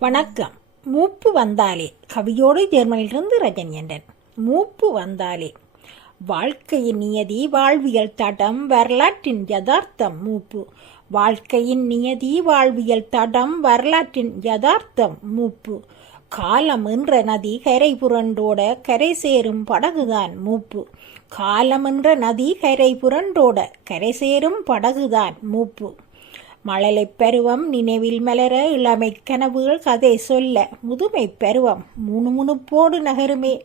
வணக்கம். மூப்பு வந்தாலே கவியோடு ஜெர்மனிலிருந்து ரஜனியண்டன் மூப்பு வந்தாலே வாழ்க்கையின் நியதி வாழ்வியல் தடம் வரலாற்றின் யதார்த்தம் மூப்பு. வாழ்க்கையின் நியதி வாழ்வியல் தடம் வரலாற்றின் யதார்த்தம் மூப்பு. காலம் என்ற நதி கரை புரண்டோட கரை சேரும் படகுதான் மூப்பு. காலம் என்ற நதி கரை புரண்டோட கரை சேரும் படகுதான் மூப்பு. மழலைப் பருவம் நினைவில் மலர இளமை கனவுகள் கதை சொல்ல முதுமை பருவம் முணுமுணுப்போடு நகருமே.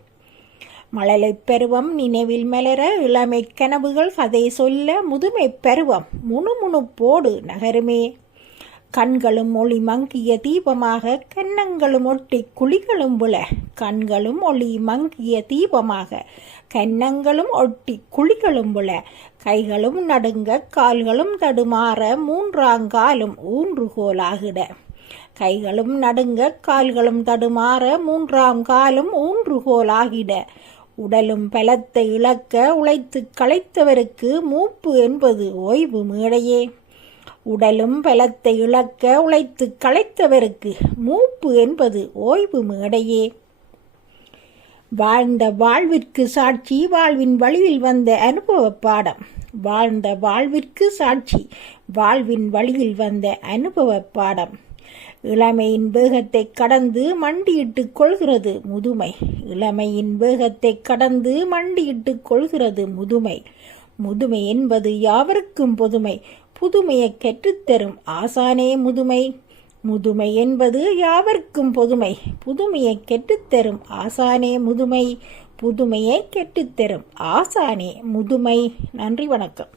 மழலைப் பருவம் நினைவில் மலர இளமை கனவுகள் கதை சொல்ல முதுமை பருவம் முணுமுணுப்போடு நகருமே. கண்களும் ஒளி மங்கிய தீபமாக கன்னங்களும் ஒட்டி குழிகளும் விழ கண்களும் ஒளி மங்கிய தீபமாக கன்னங்களும் ஒட்டி குழிகளும் விழ கைகளும் நடுங்க கால்களும் தடுமாற மூன்றாங்காலும் ஊன்றுகோலாகிட கைகளும் நடுங்க கால்களும் தடுமாற மூன்றாம் காலும் ஊன்றுகோலாகிட. உடலும் பலத்தை இழக்க உழைத்து களைத்தவருக்கு மூப்பு என்பது ஓய்வு மேடையே. உடலும் பலத்தை இழக்க உழைத்து களைத்தவருக்கு மூப்பு என்பது ஓய்வு மேடையே. வாழ்ந்த வாழ்விற்கு சாட்சி வாழ்வின் வழியில் வந்த அனுபவ பாடம். வாழ்ந்த வாழ்விற்கு சாட்சி வாழ்வின் வழியில் வந்த அனுபவ பாடம். இளமையின் வேகத்தை கடந்து மண்டியிட்டு கொள்கிறது முதுமை. இளமையின் வேகத்தை கடந்து மண்டியிட்டு கொள்கிறது முதுமை. முதுமை என்பது யாவருக்கும் பொதுமை. புதுமையை கற்றுத்தரும் ஆசானே முதுமை. முதுமை என்பது யாவர்க்கும் பொதுமை. புதுமையை கெட்டுத்தரும் ஆசானே முதுமை. புதுமையை கெட்டுத்தரும் ஆசானே முதுமை. நன்றி வணக்கம்.